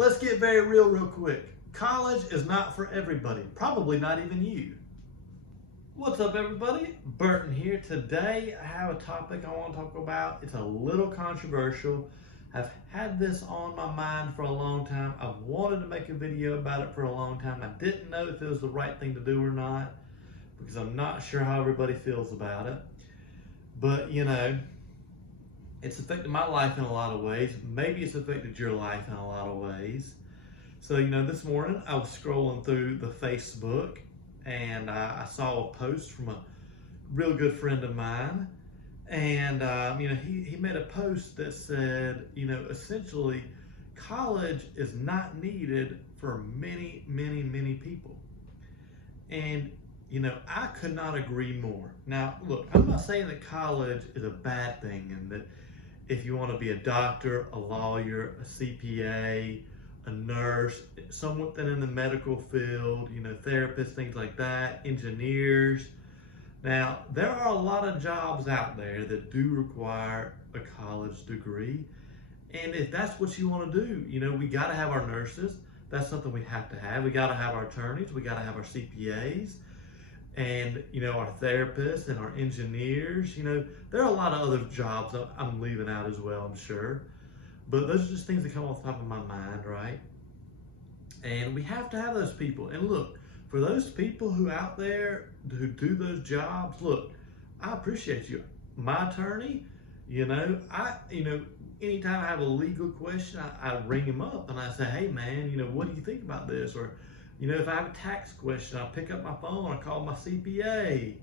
Let's get very real quick. College is not for everybody, probably not even you. What's up, everybody? Burton here. Today I have a topic I want to talk about. It's a little controversial. I've had this on my mind for a long time. I've wanted to make a video about it for a long time. I didn't know if it was the right thing to do or not because I'm not sure how everybody feels about it. But, you know, it's affected my life in a lot of ways. Maybe it's affected your life in a lot of ways. So, you know, this morning I was scrolling through the Facebook and I saw a post from a real good friend of mine. And, you know, he made a post that said, you know, essentially college is not needed for many, many, many people. And, you know, I could not agree more. Now, look, I'm not saying that college is a bad thing and that if you want to be a doctor, a lawyer, a CPA, a nurse, someone in the medical field, you know, therapists, things like that, engineers. Now, there are a lot of jobs out there that do require a college degree. And if that's what you want to do, you know, we got to have our nurses. That's something we have to have. We got to have our attorneys. We got to have our CPAs. And, you know, our therapists and our engineers. You know, there are a lot of other jobs I'm leaving out as well, I'm sure. But those are just things that come off the top of my mind, right? And we have to have those people. And look, for those people who out there who do those jobs, look, I appreciate you. My attorney, you know, anytime I have a legal question, I ring him up and I say, hey man, you know, what do you think about this? Or, you know, if I have a tax question, I pick up my phone, I call my CPA.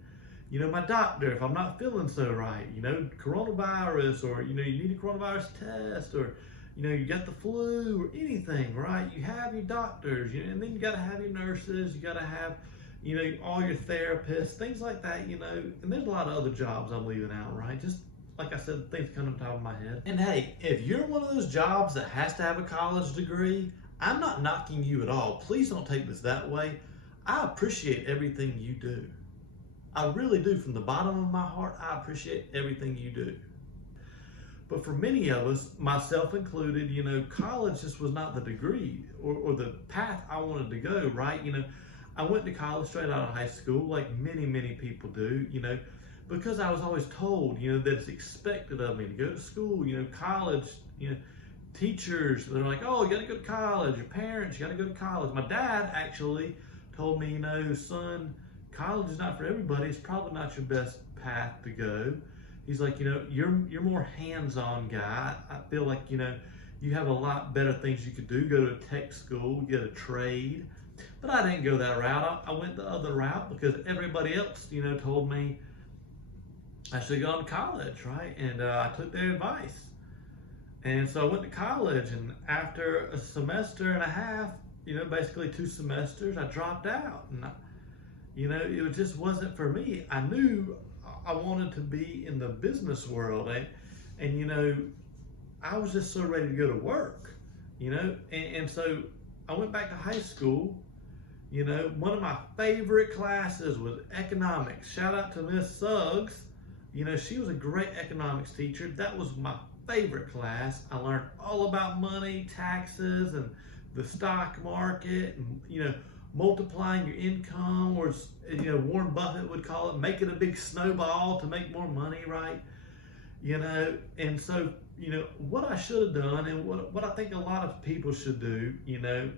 You know, my doctor, if I'm not feeling so right, you know, coronavirus, or, you know, you need a coronavirus test, or, you know, you got the flu or anything, right? You have your doctors, you know, and then you got to have your nurses, you got to have, you know, all your therapists, things like that, you know, and there's a lot of other jobs I'm leaving out, right? Just like I said, things come to the top of my head. And hey, if you're one of those jobs that has to have a college degree, I'm not knocking you at all. Please don't take this that way. I appreciate everything you do. I really do. From the bottom of my heart, I appreciate everything you do. But for many of us, myself included, you know, college just was not the degree or the path I wanted to go, right? You know, I went to college straight out of high school like many, many people do, you know, because I was always told, you know, that it's expected of me to go to school, you know, college, you know, teachers, they're like, oh, you got to go to college. Your parents, you got to go to college. My dad actually told me, you know, son, college is not for everybody. It's probably not your best path to go. He's like, you know, you're more hands-on guy. I feel like, you know, you have a lot better things you could do. Go to a tech school, get a trade. But I didn't go that route. I went the other route because everybody else, you know, told me I should go to college, right? And I took their advice. And so I went to college, and after a semester and a half, you know, basically 2 semesters, I dropped out. And you know, it just wasn't for me. I knew I wanted to be in the business world, and you know, I was just so ready to go to work, you know, and so I went back to high school. You know, one of my favorite classes was economics. Shout out to Miss Suggs. You know, she was a great economics teacher. That was my favorite class. I learned all about money, taxes, and the stock market, and, you know, multiplying your income, or, you know, Warren Buffett would call it, make it a big snowball to make more money, right? You know, and so, you know, what I should have done, and what I think a lot of people should do, you know,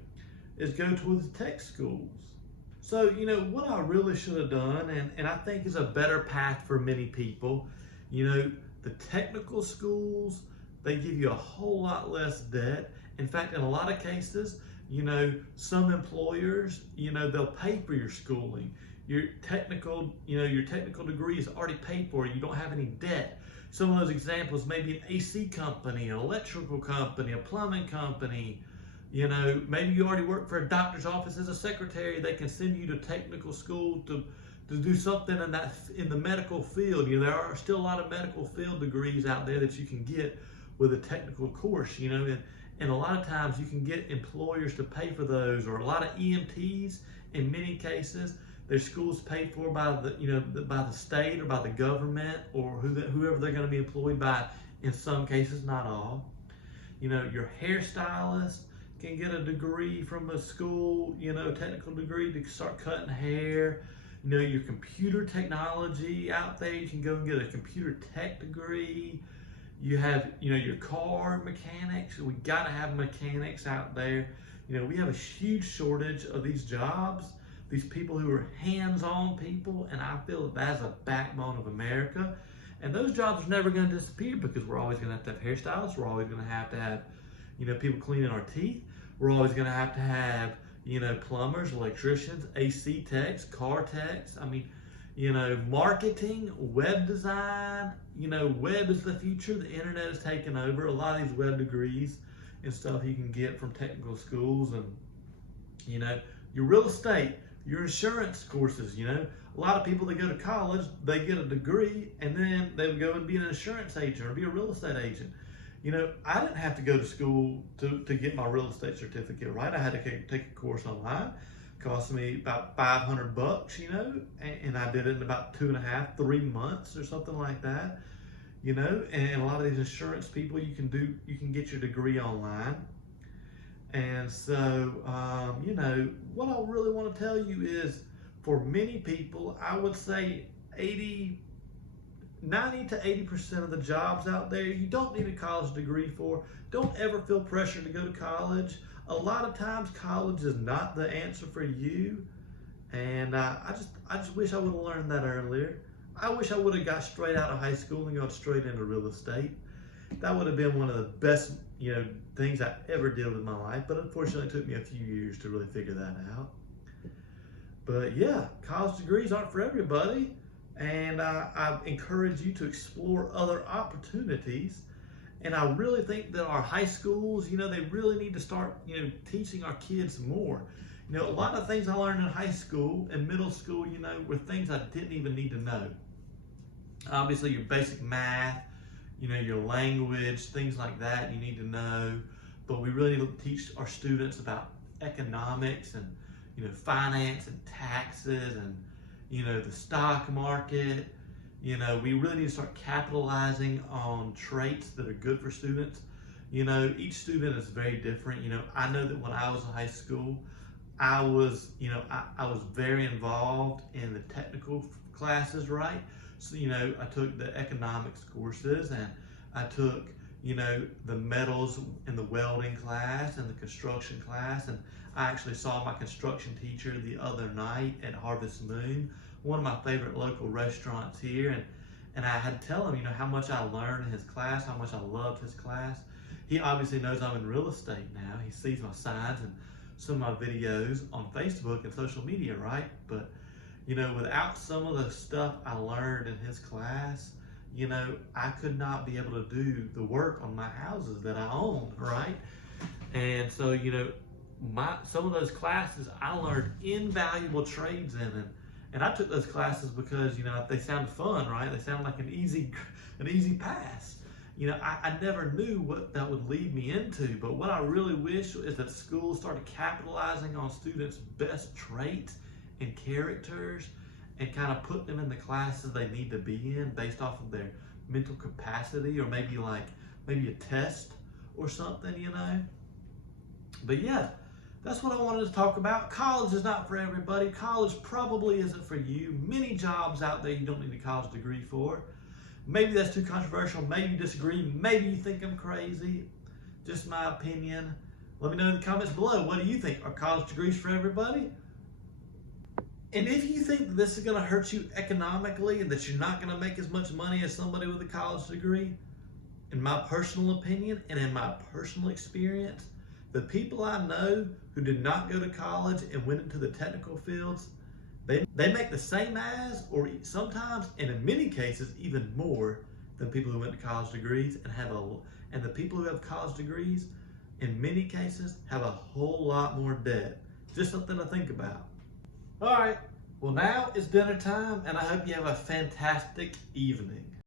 is go to the tech schools. So, you know, what I really should have done, and I think is a better path for many people, you know, the technical schools, they give you a whole lot less debt. In fact, in a lot of cases, you know, some employers, you know, they'll pay for your schooling. Your technical degree is already paid for. You don't have any debt. Some of those examples, maybe an AC company, an electrical company, a plumbing company. You know, maybe you already work for a doctor's office as a secretary. They can send you to technical school to do something in the medical field. You know, there are still a lot of medical field degrees out there that you can get with a technical course, you know, and a lot of times you can get employers to pay for those, or a lot of EMTs in many cases, their school's paid for by the state or by the government, or whoever they're going to be employed by, in some cases, not all. You know, your hairstylist can get a degree from a school, technical degree to start cutting hair. Your computer technology out there, you can go and get a computer tech degree. You have, your car mechanics. We got to have mechanics out there. We have a huge shortage of these jobs, these people who are hands-on people, and I feel that that's a backbone of America. And those jobs are never going to disappear because we're always going to have hairstylists. We're always going to have, people cleaning our teeth. We're always going to have, plumbers, electricians, AC techs, car techs. Marketing, web design. Web is the future. The internet is taking over. A lot of these web degrees and stuff you can get from technical schools, and your real estate, your insurance courses. A lot of people that go to college, they get a degree and then they would go and be an insurance agent or be a real estate agent. I didn't have to go to school to get my real estate certificate, right? I had to take a course online. It cost me about $500, and I did it in about 2.5, 3 months or something like that. And a lot of these insurance people, you can get your degree online. And so, what I really want to tell you is, for many people, I would say 90 to 80% of the jobs out there, you don't need a college degree for. Don't ever feel pressure to go to college. A lot of times, college is not the answer for you. And I just wish I would have learned that earlier. I wish I would have got straight out of high school and got straight into real estate. That would have been one of the best, things I ever did with my life. But unfortunately, it took me a few years to really figure that out. But yeah, college degrees aren't for everybody. And I encourage you to explore other opportunities. And I really think that our high schools, they really need to start, teaching our kids more. A lot of things I learned in high school and middle school, were things I didn't even need to know. Obviously, your basic math, your language, things like that you need to know. But we really need to teach our students about economics and, finance and taxes and, the stock market. We really need to start capitalizing on traits that are good for students. Each student is very different. I know that when I was in high school, I was very involved in the technical classes, right? So, I took the economics courses, and I took, the metals in the welding class and the construction class. And I actually saw my construction teacher the other night at Harvest Moon, one of my favorite local restaurants here. And I had to tell him, how much I learned in his class, how much I loved his class. He obviously knows I'm in real estate now. He sees my signs and some of my videos on Facebook and social media, right? But, without some of the stuff I learned in his class, I could not be able to do the work on my houses that I own, right? And so, some of those classes I learned invaluable trades in, and I took those classes because, they sounded fun, right? They sounded like an easy pass. I never knew what that would lead me into, but what I really wish is that schools started capitalizing on students' best traits and characters and kind of put them in the classes they need to be in based off of their mental capacity, or maybe a test or something, But yeah, that's what I wanted to talk about. College is not for everybody. College probably isn't for you. Many jobs out there you don't need a college degree for. Maybe that's too controversial. Maybe you disagree. Maybe you think I'm crazy. Just my opinion. Let me know in the comments below. What do you think? Are college degrees for everybody? And if you think that this is going to hurt you economically and that you're not going to make as much money as somebody with a college degree, in my personal opinion and in my personal experience, the people I know who did not go to college and went into the technical fields, they make the same as, or sometimes, and in many cases, even more than people who went to college degrees and the people who have college degrees, in many cases, have a whole lot more debt. Just something to think about. All right, well now it's dinner time, and I hope you have a fantastic evening.